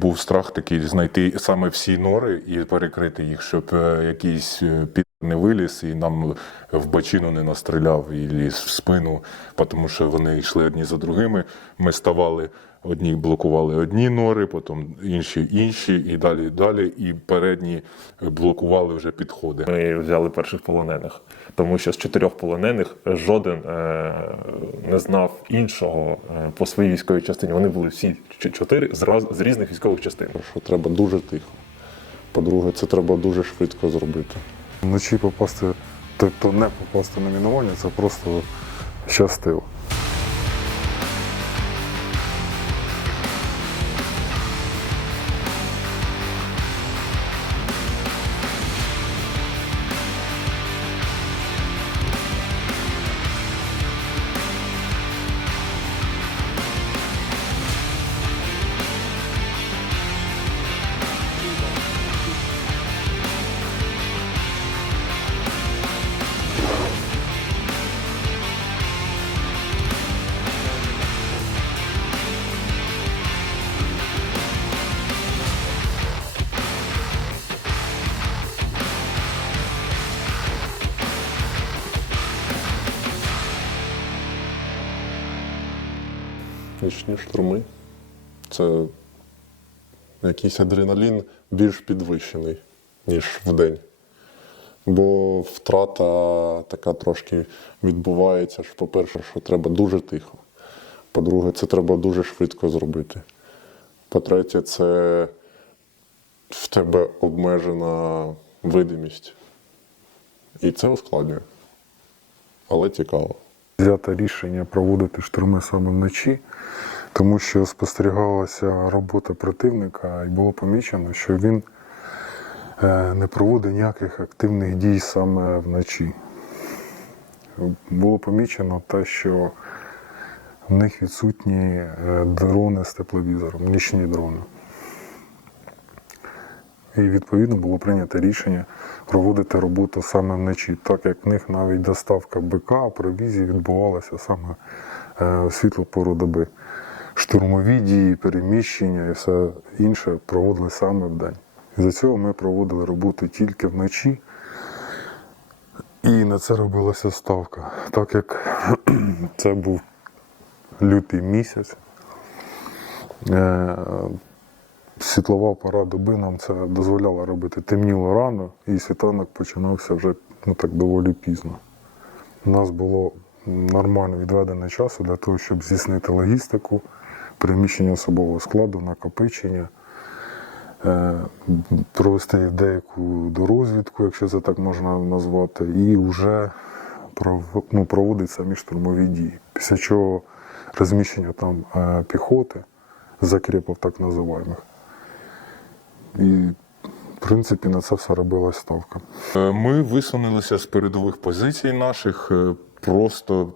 був страх такий знайти саме всі нори і перекрити їх, щоб е, якийсь е, під не виліз і нам в бочину не настріляв і ліз в спину, тому що вони йшли одні за другими. Ми ставали. Одні блокували одні нори, потім інші інші, і далі далі. І передні блокували вже підходи. Ми взяли перших полонених, тому що з чотирьох полонених жоден е, не знав іншого е, по своїй військовій частині. Вони були всі чотири з, раз- з різних військових частин. що треба дуже тихо. По-друге, це треба дуже швидко зробити. Вночі попасти, тобто не попасти на мінування, це просто щастило. Нічні штурми це якийсь адреналін більш підвищений, ніж вдень. Бо втрата така трошки відбувається. що, По-перше, що треба дуже тихо. По-друге, це треба дуже швидко зробити. По-третє, це в тебе обмежена видимість. І це ускладнює. Але цікаво. Взято рішення проводити штурми саме вночі, тому що спостерігалася робота противника, і було помічено, що він е, не проводить ніяких активних дій саме вночі. Було помічено те, що в них відсутні е, дрони з тепловізором, нічні дрони. І відповідно було прийнято рішення проводити роботу саме вночі, так як в них навіть доставка БК, провізії відбувалася саме е, у світлу доби. Штурмові дії, переміщення і все інше проводили саме в день. За цього ми проводили роботу тільки вночі, і на це робилася ставка. Так як це був лютий місяць, е, світлова пора доби нам це дозволяла робити. Темніло рано, і світанок починався вже ну, так доволі пізно. У нас було нормально відведено часу для того, щоб здійснити логістику, переміщення особового складу, накопичення, е, провести деяку дорозвідку, якщо це так можна назвати, і вже ну, проводити самі штурмові дії. Після чого розміщення там е, піхоти, закріпів так називаємих. І, в принципі, на це все робилась ставка. Е, Ми висунулися з передових позицій наших е, просто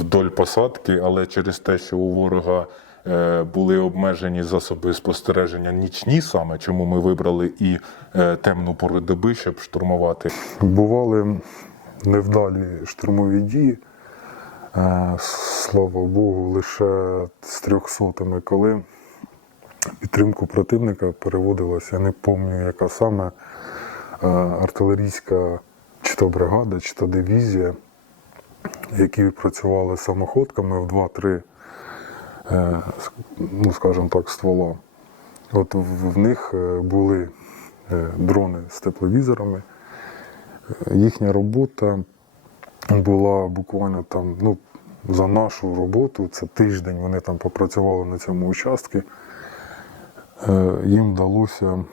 вдоль посадки, але через те, що у ворога е, були обмежені засоби спостереження нічні саме, чому ми вибрали і темну пору доби, щоб штурмувати. Бували невдалі штурмові дії. Слава Богу, лише з трьохсотими, коли підтримку противника переводилася, я не пам'ятаю, яка саме е, артилерійська чи то бригада, чи то дивізія, які працювали самоходками в 2-3, е, ну, скажімо так, ствола. От в них е, були дрони з тепловізорами. Їхня робота була буквально там, ну, за нашу роботу, це тиждень вони там попрацювали на цьому участку. Е, Їм вдалося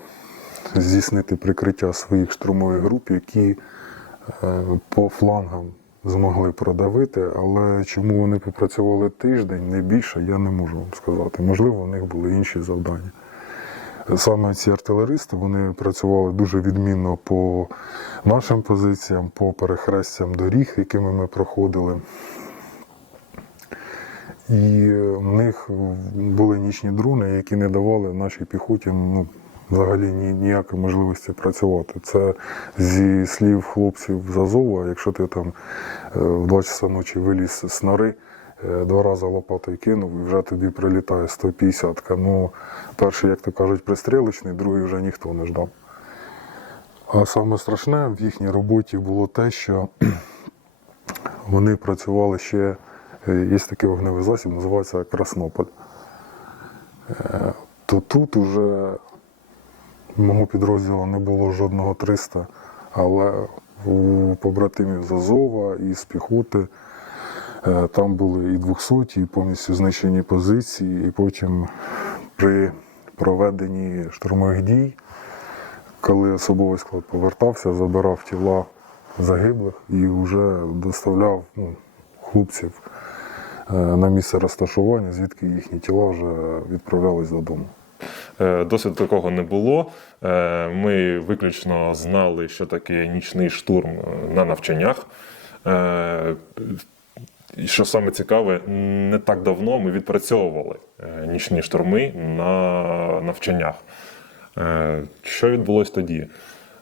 здійснити прикриття своїх штурмових груп, які е, по флангам змогли продавити, але чому вони попрацювали тиждень, не більше, я не можу вам сказати. Можливо, у них були інші завдання. Саме ці артилеристи вони працювали дуже відмінно по нашим позиціям, по перехрестям доріг, якими ми проходили. І в них були нічні дрони, які не давали нашій піхоті ну, взагалі ні, ніякої можливості працювати. Це зі слів хлопців з Азова, якщо ти там е, в 2 часа ночі виліз з нори е, два рази лопатою кинув і вже тобі прилітає 150. Ну, перший, як то кажуть, пристрілочний, другий вже ніхто не ждав. А саме страшне в їхній роботі було те, що вони працювали ще, е, є такий вогневий засіб, називається Краснополь. Е, То тут уже мого підрозділу не було жодного 300, але у побратимів з Азова і з піхоти е, там були і 200, і повністю знищені позиції, і потім при проведенні штурмових дій, коли особовий склад повертався, забирав тіла загиблих і вже доставляв ну, хлопців е, на місце розташування, звідки їхні тіла вже відправлялись додому. Е, Досвіду такого не було. Е, Ми виключно знали, що таке нічний штурм е, на навчаннях. Е, І що саме цікаве, не так давно ми відпрацьовували е, нічні штурми на навчаннях. Е, Що відбулось тоді?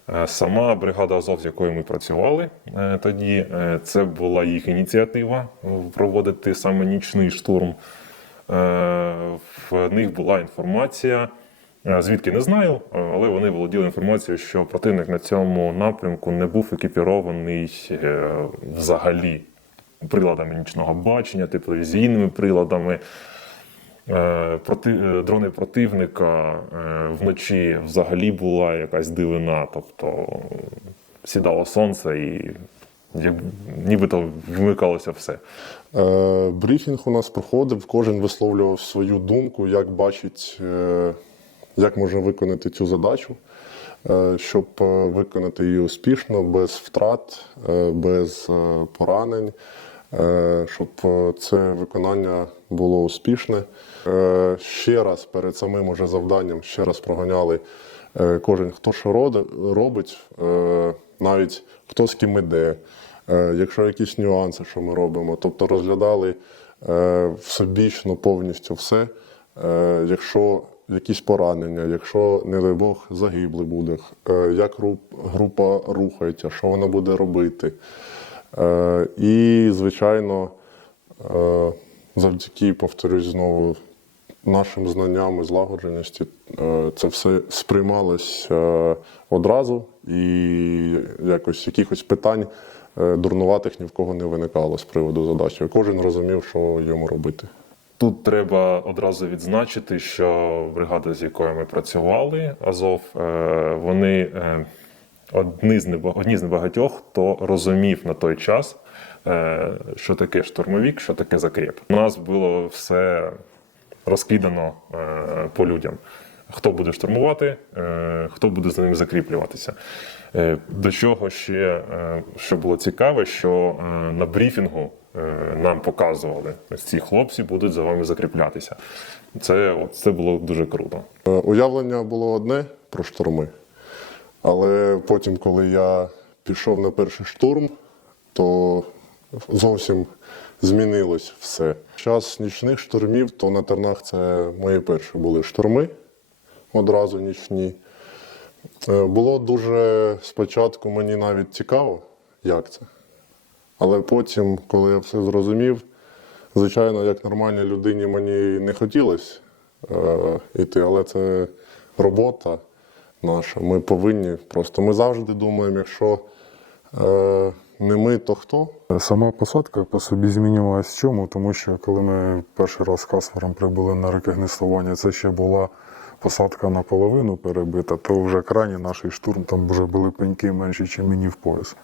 Е, Сама бригада Азов, з якою ми працювали е, тоді, е, це була їх ініціатива проводити саме нічний штурм. В них була інформація, звідки не знаю, але вони володіли інформацією, що противник на цьому напрямку не був екіпірований взагалі приладами нічного бачення, тепловізійними приладами. Е, Проти, е, дрони противника е, вночі взагалі була якась дивина, тобто сідало сонце і нібито вмикалося все. Брифінг у нас проходив, кожен висловлював свою думку, як бачить, як можна виконати цю задачу, щоб виконати її успішно, без втрат, без поранень, щоб це виконання було успішне. Е, Ще раз перед самим уже завданням ще раз проганяли е, кожен, хто що робить, е, навіть хто з ким іде. Якщо якісь нюанси, що ми робимо, тобто розглядали всебічно повністю все. Якщо якісь поранення, якщо, не дай Бог, загиблий буде, як група рухається, що вона буде робити. І, звичайно, завдяки, повторюсь знову, нашим знанням і злагодженості е, це все сприймалось е, одразу і якось якихось питань е, дурнуватих ні в кого не виникало з приводу задачі. Кожен розумів, що йому робити. Тут треба одразу відзначити, що бригада, з якою ми працювали, Азов, вони одні з неба- з небагатьох, хто розумів на той час, що таке штурмовік, що таке закріп. У нас було все розкидано е, по людям. Хто буде штурмувати, е, хто буде за ним закріплюватися. Е, До чого ще, е, що було цікаве, що е, на брифінгу е, нам показували, ці хлопці будуть за вами закріплятися. Це, це було дуже круто. Е, Уявлення було одне про штурми, але потім, коли я пішов на перший штурм, то зовсім змінилось все. Час нічних штурмів, то на тернах це мої перші були штурми, одразу нічні. Е, Було дуже спочатку мені навіть цікаво, як це. Але потім, коли я все зрозумів, звичайно, як нормальній людині мені не хотілося е, йти, але це робота наша. Ми повинні просто. Ми завжди думаємо, якщо е, не ми, то хто? Сама посадка по собі змінювалась в чому, тому що коли ми перший раз з Каспером прибули на рекогністування, це ще була посадка наполовину перебита, то вже крайній наш штурм, там вже були пеньки менші, ніж мені в пояс.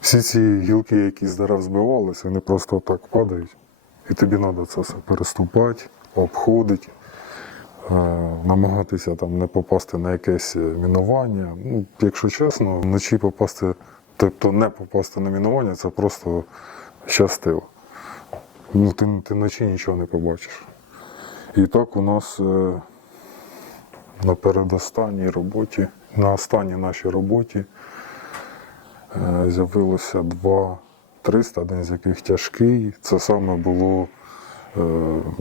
Всі ці гілки, які з дерев збивалися, вони просто так падають. І тобі треба це все переступати, обходити, е, намагатися там не попасти на якесь мінування. Ну, якщо чесно, вночі попасти, тобто не попасти на мінування, це просто щастило. Ну, ти, ти вночі нічого не побачиш. І так у нас е, на передостанній роботі, на останній нашій роботі е, з'явилося два 300, один з яких тяжкий. Це саме було е,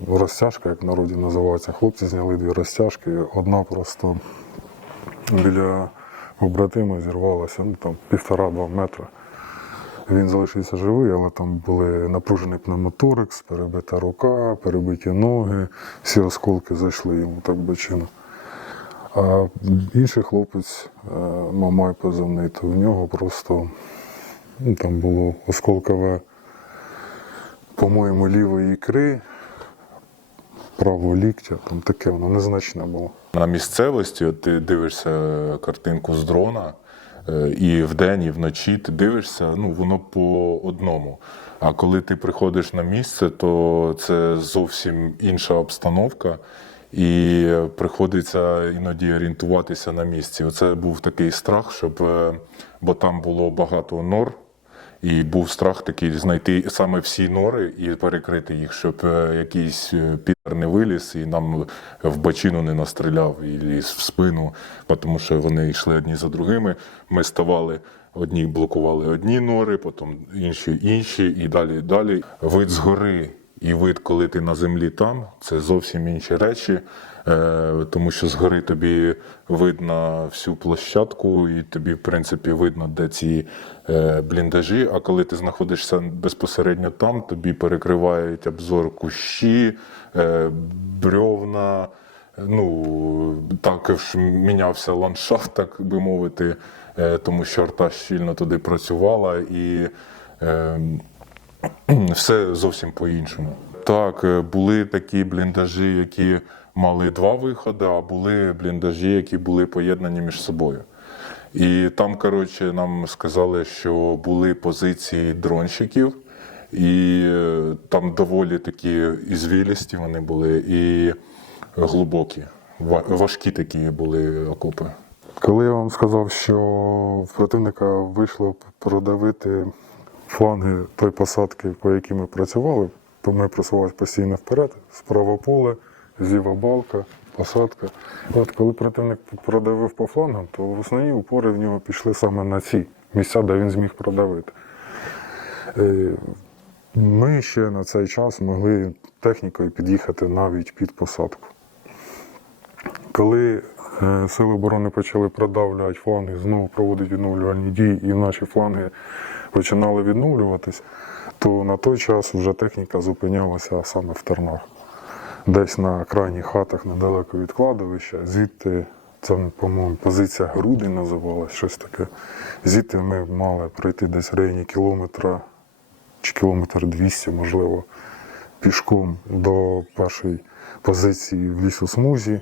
розтяжка, як в народі називається. Хлопці зняли дві розтяжки. Одна просто біля побратима зірвалася, ну там півтора-два метри. Він залишився живий, але там були напружений пневмоторикс, перебита рука, перебиті ноги, всі осколки зайшли йому так бочину. А інший хлопець, е, Мамай позивний, то в нього просто ну, там було осколкове, по-моєму, лівої ікри, правого ліктя, там таке воно незначне було. На місцевості от ти дивишся картинку з дрона, е, і вдень, і вночі ти дивишся, ну воно по одному. А коли ти приходиш на місце, то це зовсім інша обстановка, і приходиться іноді орієнтуватися на місці. Оце був такий страх, щоб е, бо там було багато нор. І був страх такий знайти саме всі нори і перекрити їх, щоб е, якийсь пітер підер не виліз і нам в бочину не настріляв і ліз в спину, тому що вони йшли одні за другими. Ми ставали, одні блокували одні нори, потім інші інші, і далі далі. Вид згори і вид, коли ти на землі там, це зовсім інші речі, е, тому що згори тобі видно всю площадку, і тобі, в принципі, видно, де ці е, бліндажі. А коли ти знаходишся безпосередньо там, тобі перекривають обзор кущі, е, брьовна. Ну, також мінявся ландшафт, так би мовити, тому що арта щільно туди працювала і. Все зовсім по-іншому. Так, е, були такі бліндажі, які мали два виходи, а були бліндажі, які були поєднані між собою. І там, коротше, нам сказали, що були позиції дронщиків, і е, там доволі такі ізвілісті вони були, і глибокі, важкі такі були окопи. Коли я вам сказав, що в противника вийшло продавити фланги той посадки, по якій ми працювали, то ми просувалися постійно вперед, справа поле, зліва балка, посадка. От коли противник продавив по флангам, то в основні упори в нього пішли саме на ці місця, де він зміг продавити. Е, Ми ще на цей час могли технікою під'їхати навіть під посадку. Коли сили оборони почали продавлювати фланги, знову проводити відновлювальні дії, і наші фланги починали відновлюватись, то на той час вже техніка зупинялася саме в тернах. Десь на крайніх хатах недалеко від кладовища, звідти, це, по-моєму, позиція груди називалась, щось таке. Звідти ми мали пройти десь в районі кілометра чи кілометр 200, можливо, пішком до першої позиції в лісосмузі,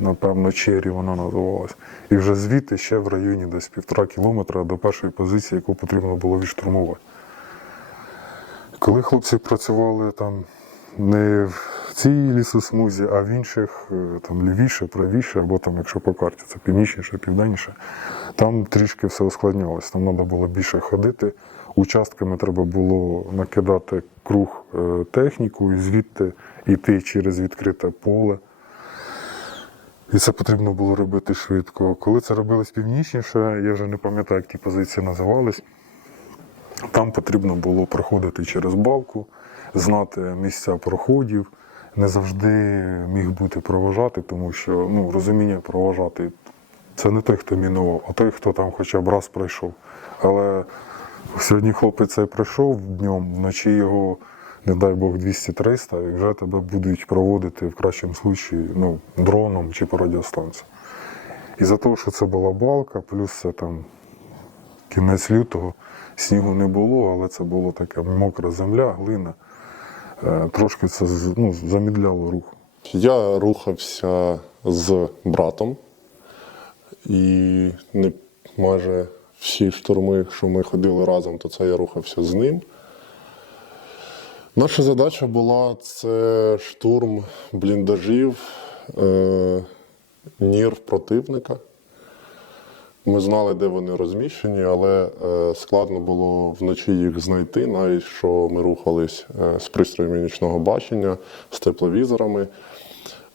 напевно, Чері вона називалась. І вже звідти ще в районі десь півтора кілометра до першої позиції, яку потрібно було відштурмувати. Коли хлопці працювали там не в цій лісосмузі, а в інших, е, там лівіше, правіше, або там, якщо по карті, це північніше, південніше, там трішки все ускладнялось. Там треба було більше ходити. Участками треба було накидати круг е, техніку і звідти йти через відкрите поле. І це потрібно було робити швидко. Коли це робилось північніше, я вже не пам'ятаю, як ті позиції називались. Там потрібно було проходити через балку, знати місця проходів. Не завжди міг бути провожати, тому що ну, розуміння провожати це не той, хто мінував, а той, хто там хоча б раз пройшов. Але сьогодні хлопець цей пройшов днем, вночі його, не дай Бог, 200-300, і вже тебе будуть проводити в кращому випадку ну, дроном чи по радіостанції. І за те, що це була балка, плюс це там кінець лютого, снігу не було, але це була така мокра земля, глина. Е, Трошки це ну, замідляло рух. Я рухався з братом, і не, майже всі штурми, що ми ходили разом, то це я рухався з ним. Наша задача була це штурм бліндажів, е, нір противника. Ми знали, де вони розміщені, але е, складно було вночі їх знайти, навіть що ми рухались е, з пристроями нічного бачення, з тепловізорами.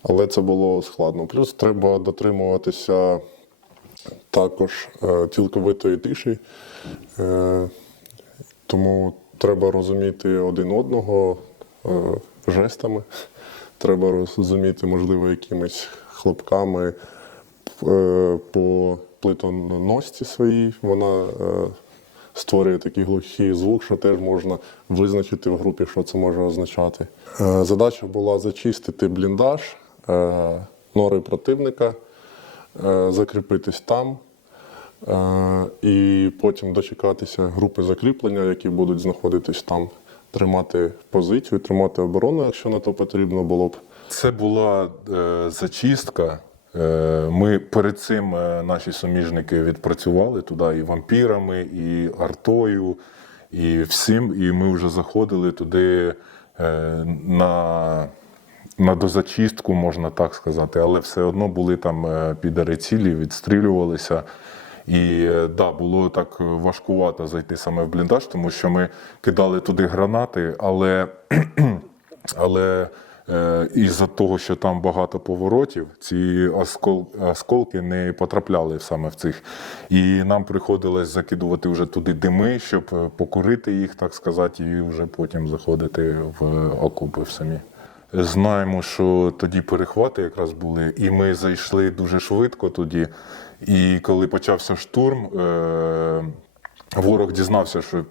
Але це було складно. Плюс треба дотримуватися також е, цілковитої тиші, е, тому треба розуміти один одного е, жестами, треба розуміти, можливо, якимись хлопками е, по плитоносці своїй. Вона е, створює такий глухий звук, що теж можна визначити в групі, що це може означати. Задача була зачистити бліндаж, нори противника, закріпитись там. Е, І потім дочекатися групи закріплення, які будуть знаходитись там, тримати позицію, тримати оборону, якщо на то потрібно було б. Це була е, зачистка. Е, ми перед цим е, наші суміжники відпрацювали туди і вампірами, і артою, і всім. І ми вже заходили туди е, на, на дозачистку, можна так сказати, але все одно були там е, підари цілі, відстрілювалися. І е, да, було так важкувато зайти саме в бліндаж, тому що ми кидали туди гранати, але але е, із-за того, що там багато поворотів, ці оскол, осколки не потрапляли саме в цих. І нам приходилось закидувати вже туди дими, щоб е, покурити їх, так сказати, і вже потім заходити в окопи в самі. Знаємо, що тоді перехвати якраз були, і ми зайшли дуже швидко тоді. І коли почався штурм, е- ворог дізнався, що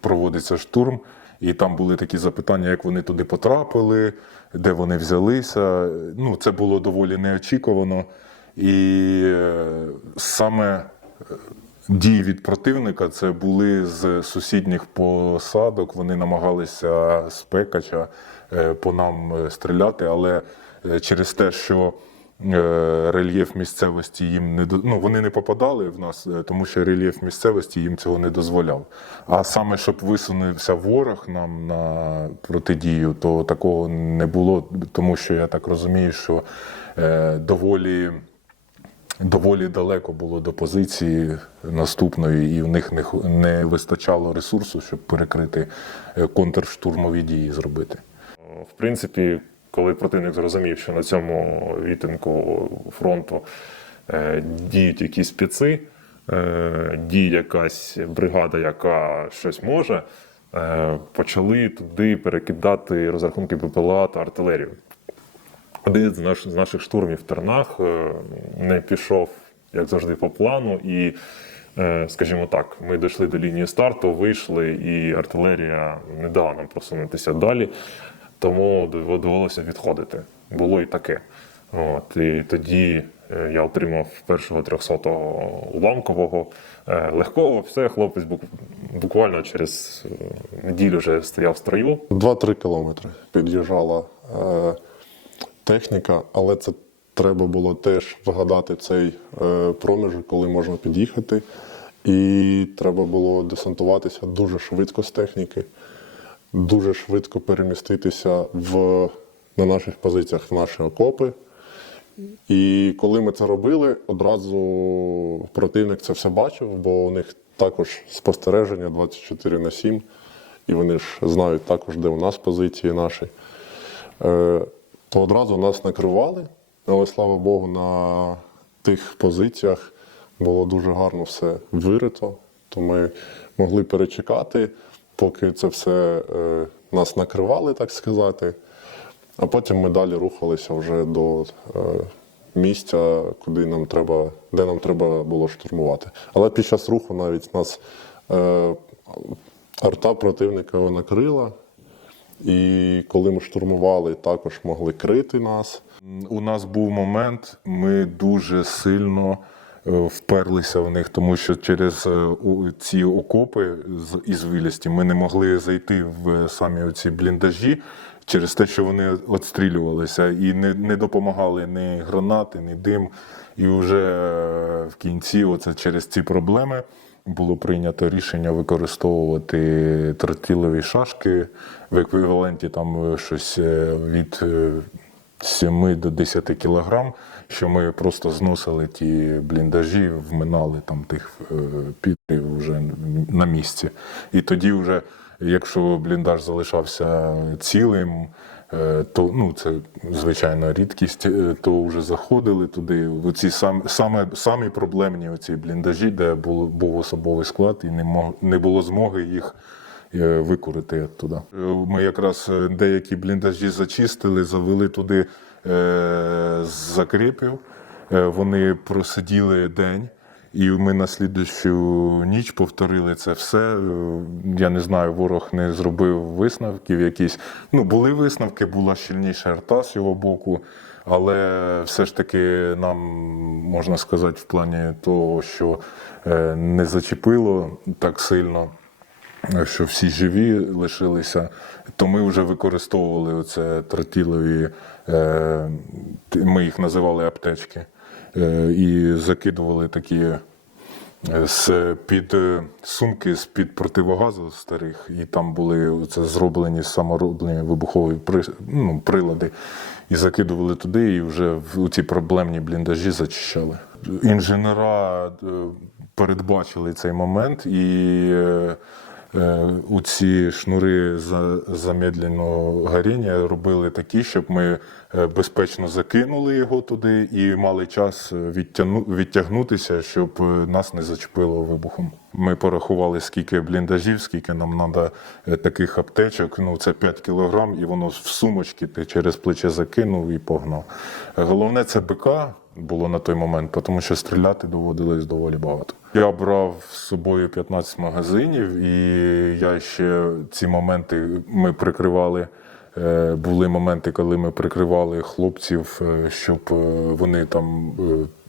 проводиться штурм, і там були такі запитання, як вони туди потрапили, де вони взялися. Ну, це було доволі неочікувано. І е, саме е, дії від противника це були з сусідніх посадок. Вони намагалися з пекача е, по нам е, стріляти, але е, через те, що е, рельєф місцевості їм не ну, вони не попадали в нас, е, тому що рельєф місцевості їм цього не дозволяв. А саме щоб висунувся ворог нам на протидію, то такого не було, тому що я так розумію, що е, доволі. Доволі далеко було до позиції наступної, і в них не, вистачало ресурсу, щоб перекрити е, контрштурмові дії зробити. В принципі, коли противник зрозумів, що на цьому відтинку фронту е, діють якісь спеці, е, діє якась бригада, яка щось може, е, почали туди перекидати розрахунки БПЛА та артилерію. Один з, наш, з наших штурмів в Тернах не пішов, як завжди, по плану. І, скажімо так, ми дійшли до лінії старту, вийшли, і артилерія не дала нам просунутися далі, тому довелося відходити. Було і таке. От, і тоді е, я отримав першого 300-го уламкового е, легкого. Все, хлопець бук- буквально через е, неділю вже стояв в строю. 2-3 кілометри під'їжджала е, техніка, але це треба було теж вгадати цей е, проміжок, коли можна під'їхати. І треба було десантуватися дуже швидко з техніки, дуже швидко переміститися в, на наших позиціях в наші окопи. І коли ми це робили, одразу противник це все бачив, бо у них також спостереження 24 на 7, і вони ж знають також, де у нас позиції наші. Е, То одразу нас накривали, але слава Богу, на тих позиціях було дуже гарно все вирито, то ми могли перечекати, поки це все е, нас накривали, так сказати. А потім ми далі рухалися вже до е, місця, куди нам треба, де нам треба було штурмувати. Але під час руху навіть нас е, арта противника накрила. І коли ми штурмували, також могли крити нас. У нас був момент, ми дуже сильно вперлися в них, тому що через е, ці окопи з- із вилісті ми не могли зайти в самі оці бліндажі через те, що вони відстрілювалися і не, не допомагали ні гранати, ні дим. І вже е, в кінці, оце через ці проблеми, було прийнято рішення використовувати тротилові шашки в еквіваленті там е, щось е, від е, 7 до 10 кілограм, що ми просто зносили ті бліндажі, вминали там тих е, підрів вже на місці. І тоді вже, якщо бліндаж залишався цілим, е, то ну, це звичайно рідкість, е, то вже заходили туди. Оці сам, саме, самі проблемні оці бліндажі, де було, був особовий склад, і не, мог, не було змоги їх викурити туди. Ми якраз деякі бліндажі зачистили, завели туди закріпів. Е, Вони просиділи день. І ми на слідущу ніч повторили це все. Е, Я не знаю, ворог не зробив висновків якісь. Ну, були висновки, була щільніша арта з його боку, але все ж таки нам можна сказати, в плані того, що е, не зачепило так сильно що всі живі лишилися, то ми вже використовували оце тротілові, е, ми їх називали аптечки, е, і закидували такі е, з під е, сумки з під противогазу старих, і там були це зроблені самороблені вибухові ну, прилади. І закидували туди, і вже в ці проблемні бліндажі зачищали. Інженера е, передбачили цей момент і. Е, Е, у ці шнури за- замедленого горіння робили такі, щоб ми е, безпечно закинули його туди і мали час відтягнутися, щоб е, нас не зачепило вибухом. Ми порахували, скільки бліндажів, скільки нам треба таких аптечок. Ну це 5 кілограм, і воно в сумочки ти через плече закинув і погнав. Е, Головне це БК було на той момент, тому що стріляти доводилось доволі багато. Я брав з собою 15 магазинів, і я ще ці моменти ми прикривали. Е, Були моменти, коли ми прикривали хлопців, е, щоб е, вони там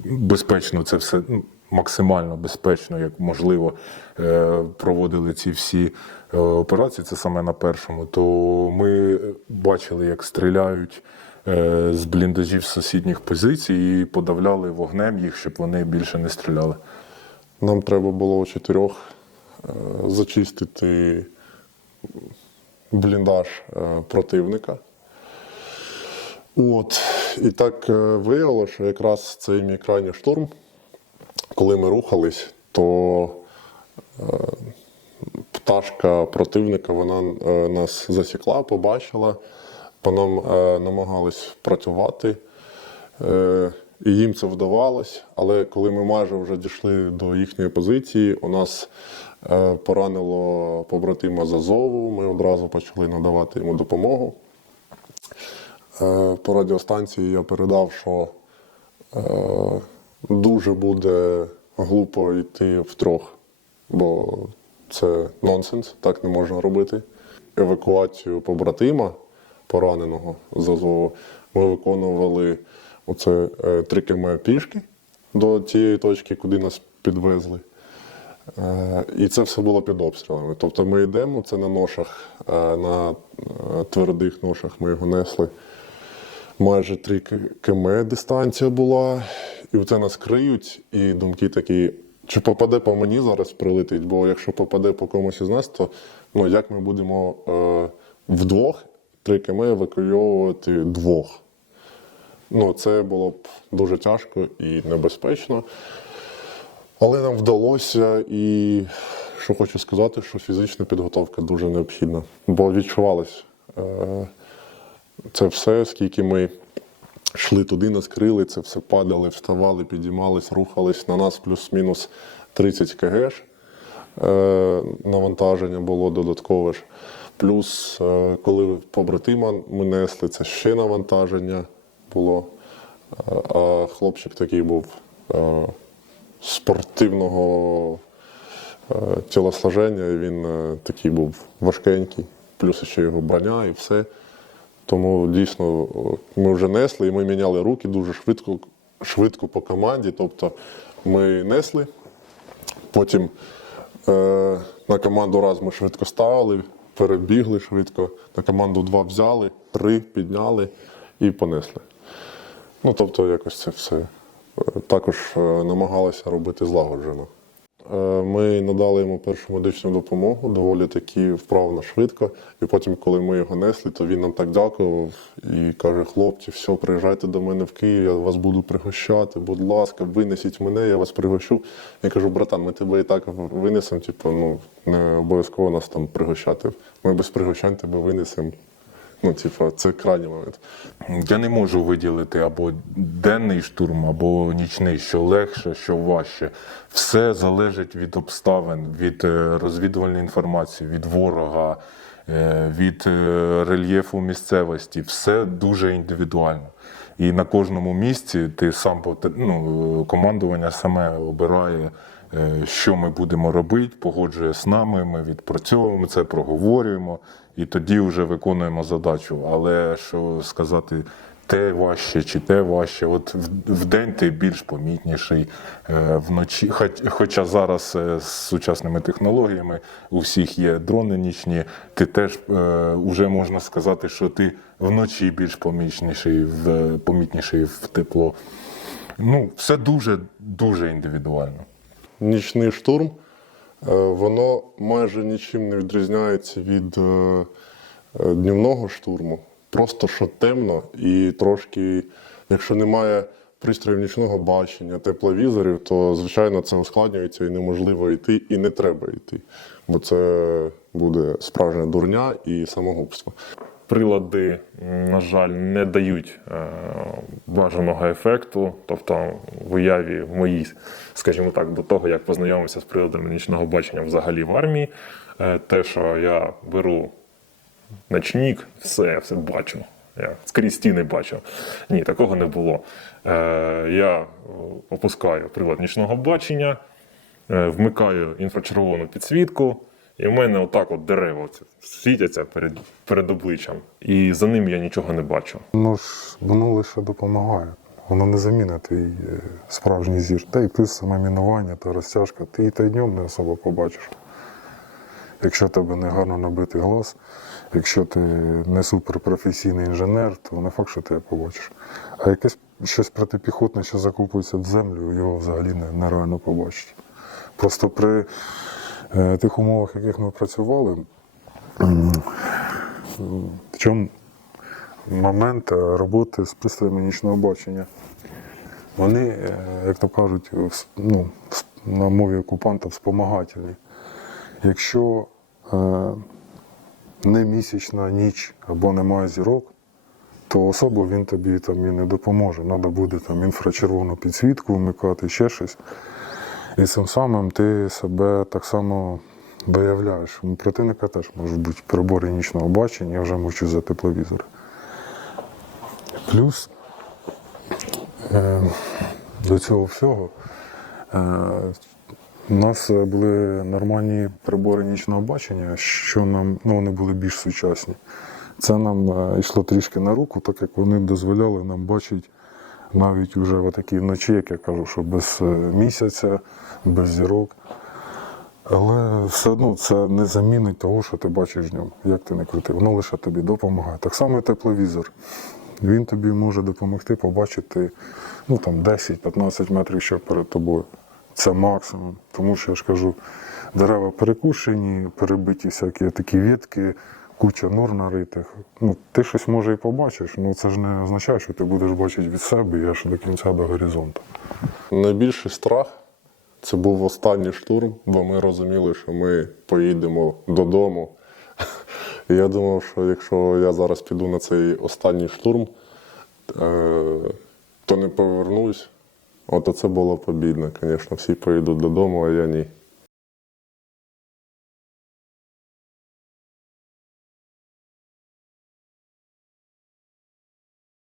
безпечно це все ну, максимально безпечно, як можливо, проводили ці всі операції. Це саме на першому. То ми бачили, як стріляють з бліндажів сусідніх позицій і подавляли вогнем їх, щоб вони більше не стріляли. Нам треба було у чотирьох е, зачистити бліндаж е, противника. От. І так е, виявилося, що якраз цей мій крайній штурм, коли ми рухались, то пташка противника вона нас засікла, побачила, по нам намагались працювати. І їм це вдавалось, але коли ми майже вже дійшли до їхньої позиції, у нас е, поранило побратима з Азову, ми одразу почали надавати йому допомогу. Е, По радіостанції я передав, що е, дуже буде глупо йти втрьох, бо це нонсенс, так не можна робити. Евакуацію побратима пораненого з Азову ми виконували оце е, 3 км пішки до тієї точки, куди нас підвезли. Е, І це все було під обстрілами. Тобто ми йдемо, це на ношах, е, на твердих ношах ми його несли. Майже 3 км дистанція була, і це нас криють, і думки такі, чи попаде по мені зараз прилетить, бо якщо попаде по комусь із нас, то ну, як ми будемо е, вдвох 3 км евакуйовувати двох? Ну, це було б дуже тяжко і небезпечно. Але нам вдалося, і що хочу сказати, що фізична підготовка дуже необхідна, бо відчувалось е, це все, скільки ми йшли туди, нас крили, це все падали, вставали, підіймались, рухались. На нас плюс-мінус 30 кг е, навантаження було додаткове ж. Плюс, е, коли побратима ми несли, це ще навантаження було. Е, А хлопчик такий був е, спортивного е, тілосложення, він такий був важкенький, плюс ще його броня і все. Тому дійсно ми вже несли і ми міняли руки дуже швидко, швидко по команді. Тобто ми несли, потім е, на команду раз ми швидко ставили, перебігли швидко, на команду два взяли, три підняли і понесли. Ну, тобто, якось це все. Е, Також е, намагалися робити злагоджено. Е, Ми надали йому першу медичну допомогу, доволі таки вправно швидко. І потім, коли ми його несли, то він нам так дякував і каже: хлопці, все, приїжджайте до мене в Київ, я вас буду пригощати, будь ласка, винесіть мене, я вас пригощу. Я кажу, братан, ми тебе і так винесемо, типу, ну, не обов'язково нас там пригощати. Ми без пригощань тебе винесемо. Ну, типу, це крайній момент. Я не можу виділити або денний штурм, або нічний, що легше, що важче. Все залежить від обставин, від е, розвідувальної інформації, від ворога, е, від е, рельєфу місцевості. Все дуже індивідуально. І на кожному місці ти сам ну, командування саме обирає, що ми будемо робити, погоджує з нами, ми відпрацьовуємо це, проговорюємо і тоді вже виконуємо задачу. Але що сказати, те важче чи те важче. От в, день ти більш помітніший, е, вночі. Хоч, хоча зараз е, з сучасними технологіями у всіх є дрони нічні, ти теж е, вже можна сказати, що ти вночі більш помітніший, в, помітніший в тепло. Ну, все дуже дуже індивідуально. Нічний штурм, е, воно майже нічим не відрізняється від е, е, днівного штурму. Просто що темно і трошки, якщо немає пристроїв нічного бачення, тепловізорів, то звичайно це ускладнюється і неможливо йти, і не треба йти. Бо це буде справжня дурня і самогубство. Прилади, на жаль, не дають е, бажаного ефекту. Тобто, в уяві в моїй, скажімо так, до того, як познайомився з приладами нічного бачення взагалі в армії, е, те, що я беру ночник, все, все бачу. Я скрізь стіни бачу. Ні, такого не було. Е, я опускаю прилад нічного бачення, е, вмикаю інфрачервону підсвітку, і в мене отак от дерева світяться перед, перед обличчям. І за ним я нічого не бачу. Воно ж воно лише допомагає. Воно не замінить твій е, справжній зір. Та і плюс саме мінування та розтяжка. Ти і та й днем не особо побачиш. Якщо тебе не гарно набитий глаз, якщо ти не суперпрофесійний інженер, то не факт, що ти побачиш. А якесь щось протипіхотне, що закупується в землю, його взагалі не, нереально побачити. Просто при тих умовах, в яких ми працювали, в чому момент е, роботи з пристроями нічного бачення. Вони, е, як то кажуть, ну, на мові окупанта вспомагательні. Якщо е, не місячна ніч або немає зірок, то особо він тобі там і не допоможе. Треба буде там інфрачервону підсвітку вмикати, ще щось. І цим самим ти себе так само виявляєш. Противника теж можуть бути прибори нічного бачення, я вже мовчу за тепловізори. Плюс е, до цього всього е, у нас були нормальні прибори нічного бачення, що нам ну, вони були більш сучасні. Це нам е, йшло трішки на руку, так як вони дозволяли нам бачити навіть уже в такі ночі, як я кажу, що без е, місяця, без зірок. Але все одно це не замінить того, що ти бачиш днем, як ти не крути. Воно лише тобі допомагає. Так само і тепловізор. Він тобі може допомогти побачити ну, там, 10-15 метрів ще перед тобою. Це максимум. Тому що я ж кажу, дерева перекушені, перебиті всякі такі ветки, куча нор наритих. Ну, ти щось може і побачиш, але це ж не означає, що ти будеш бачити від себе і аж до кінця до горизонту. Найбільший страх це був останній штурм, бо ми розуміли, що ми поїдемо додому. І я думав, що якщо я зараз піду на цей останній штурм, е, то не повернусь. От це було побідно, звісно. Всі поїдуть додому, а я ні.